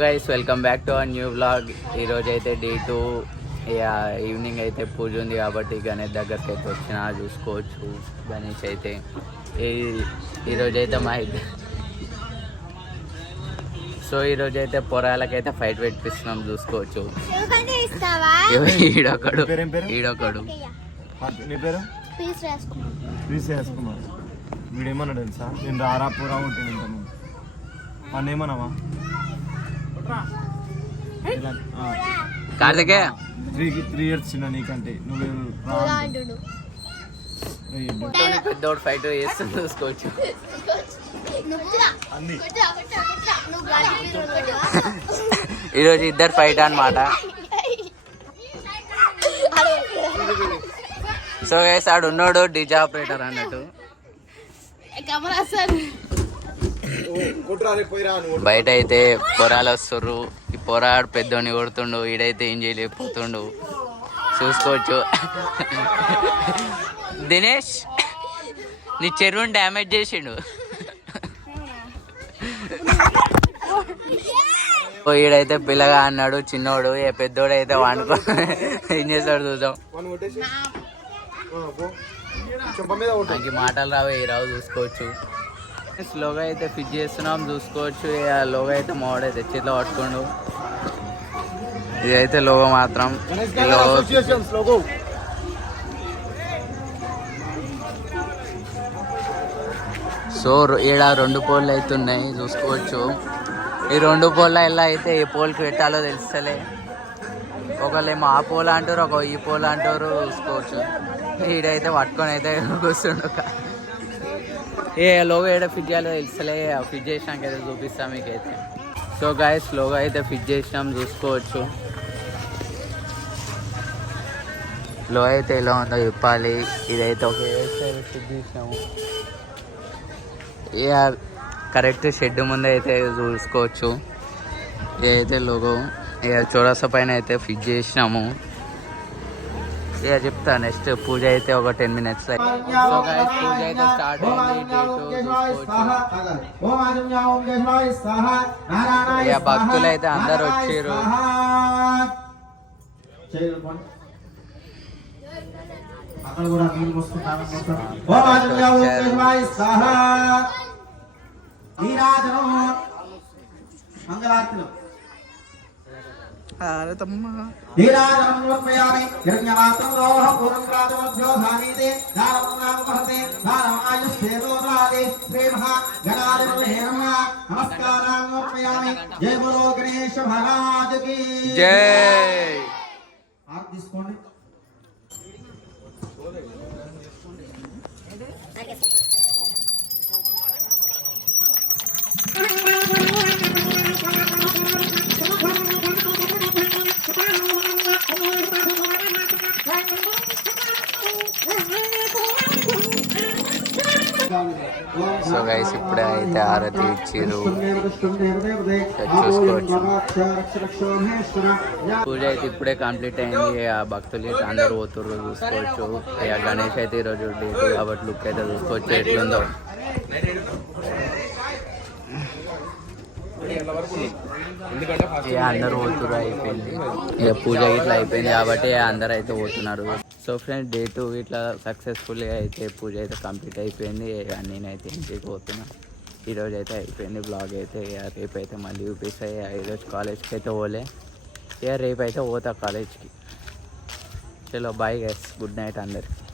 Guys welcome back to our new vlog. ఈరోజు అయితే day 2 evening అయితే పూజ ఉంది కాబట్టి గణేష్ దగ్గరికి అయితే వచ్చిన చూసుకోవచ్చు. గణేష్ అయితే ఈరోజు అయితే మా ఈరోజు అయితే పొరాలకైతే ఫైట్ పెట్టిస్తున్నాం చూసుకోవచ్చు. ఈడొకడు వీడేమన్నాడు తెలుసా, నేను రారా పోరా ఉంటాను పని ఏమన్నావా కార్తికే 3 years చిన్న నీకంటే నువ్వు పెద్దోడు ఫైట్ చేస్తుంది చూసుకోవచ్చు. ఈరోజు ఇద్దరు ఫైట్ అన్నమాట. సో గైస్ ఆడు ఉన్నాడు డిజే ఆపరేటర్ అన్నట్టు. బయట అయితే పొరాలు వస్తుర్రు. ఈ పొరాడు పెద్దోని కొడుతుండు, ఈడైతే ఏం చేయలేకపోతుండు చూసుకోవచ్చు. దినేష్ నీ చెరువుని డ్యామేజ్ చేసిండు. ఈడైతే పిల్లగా అన్నాడు చిన్నోడు, పెద్దోడు అయితే వాడుకో ఏం చేస్తాడు చూద్దాం. మంచి మాటలు రావు చూసుకోవచ్చు. స్లోగా అయితే ఫిట్ చేస్తున్నాం చూసుకోవచ్చు. లోగో అయితే మోడైతే చేతిలో పట్టుకోండు. ఇదైతే లోగో మాత్రం సో ఈడ 2 పోల్లు అయితే ఉన్నాయి చూసుకోవచ్చు. ఈ 2 పోల్ల ఎలా అయితే ఏ పోల్కి పెట్టాలో తెలుస్తలే. ఒకళ్ళేమో ఆ పోల్ అంటారు, ఒక ఈ పోల్ అంటారు చూసుకోవచ్చు. ఈడైతే పట్టుకొని అయితే కూర్చుండు. లోగో ఏడ ఫిట్ చేయాలో తెలుస్తలే. ఫిట్ చేసినాక అయితే చూపిస్తాం మీకైతే. సో గాయస్ లోగో అయితే ఫిట్ చేసినాం చూసుకోవచ్చు. లో అయితే ఎలా ఉందో చెప్పాలి. ఇదైతే ఒక ఫిట్ చేసినాము. ఇక కరెక్ట్ షెడ్ ముందు అయితే చూసుకోవచ్చు. ఇదైతే లోగో ఇక చౌరస్తా పైన అయితే ఫిట్ చేసినాము. ఇక చెప్తా నెక్స్ట్ పూజ అయితే ఒక 10 minutes. సో గైస్ పూజ అయితే స్టార్ట్ అయింది. ఇక భక్తులు అయితే అందరు వచ్చారు. మంగళార్తులు జయ బలో గణేశ మహారాజ్ కి జై. తీసుకోండి. సో గైస్ ఇప్పుడే అయితే ఆరతి ఇచ్చిర్రు చూసుకోవచ్చు. పూజ అయితే ఇప్పుడే కంప్లీట్ అయింది. ఆ భక్తులు అయితే అందరు పోతుర్రు చూసుకోవచ్చు. ఇక గణేష్ అయితే ఈరోజు డేట్ కాబట్టి లుక్ అయితే చూసుకోవచ్చు ఎట్లుందో. ఇక అందరు పోతుర్రు అయిపోయింది. ఇక పూజ ఇట్లా అయిపోయింది కాబట్టి అందరు అయితే పోతున్నారు. సో ఫ్రెండ్స్ డే 2 ఇట్లా సక్సెస్ఫుల్గా అయితే పూజ అయితే కంప్లీట్ అయిపోయింది. నేనైతే ఇంటికి పోతున్నా. ఈరోజు అయితే అయిపోయింది బ్లాగ్ అయితే. రేపు అయితే మళ్ళీ చూపిస్తాయి. ఈరోజు కాలేజ్కి అయితే పోలే. ఇక రేపు అయితే పోతా కాలేజ్కి. చలో బాయ్ గైస్, గుడ్ నైట్ అందరికి.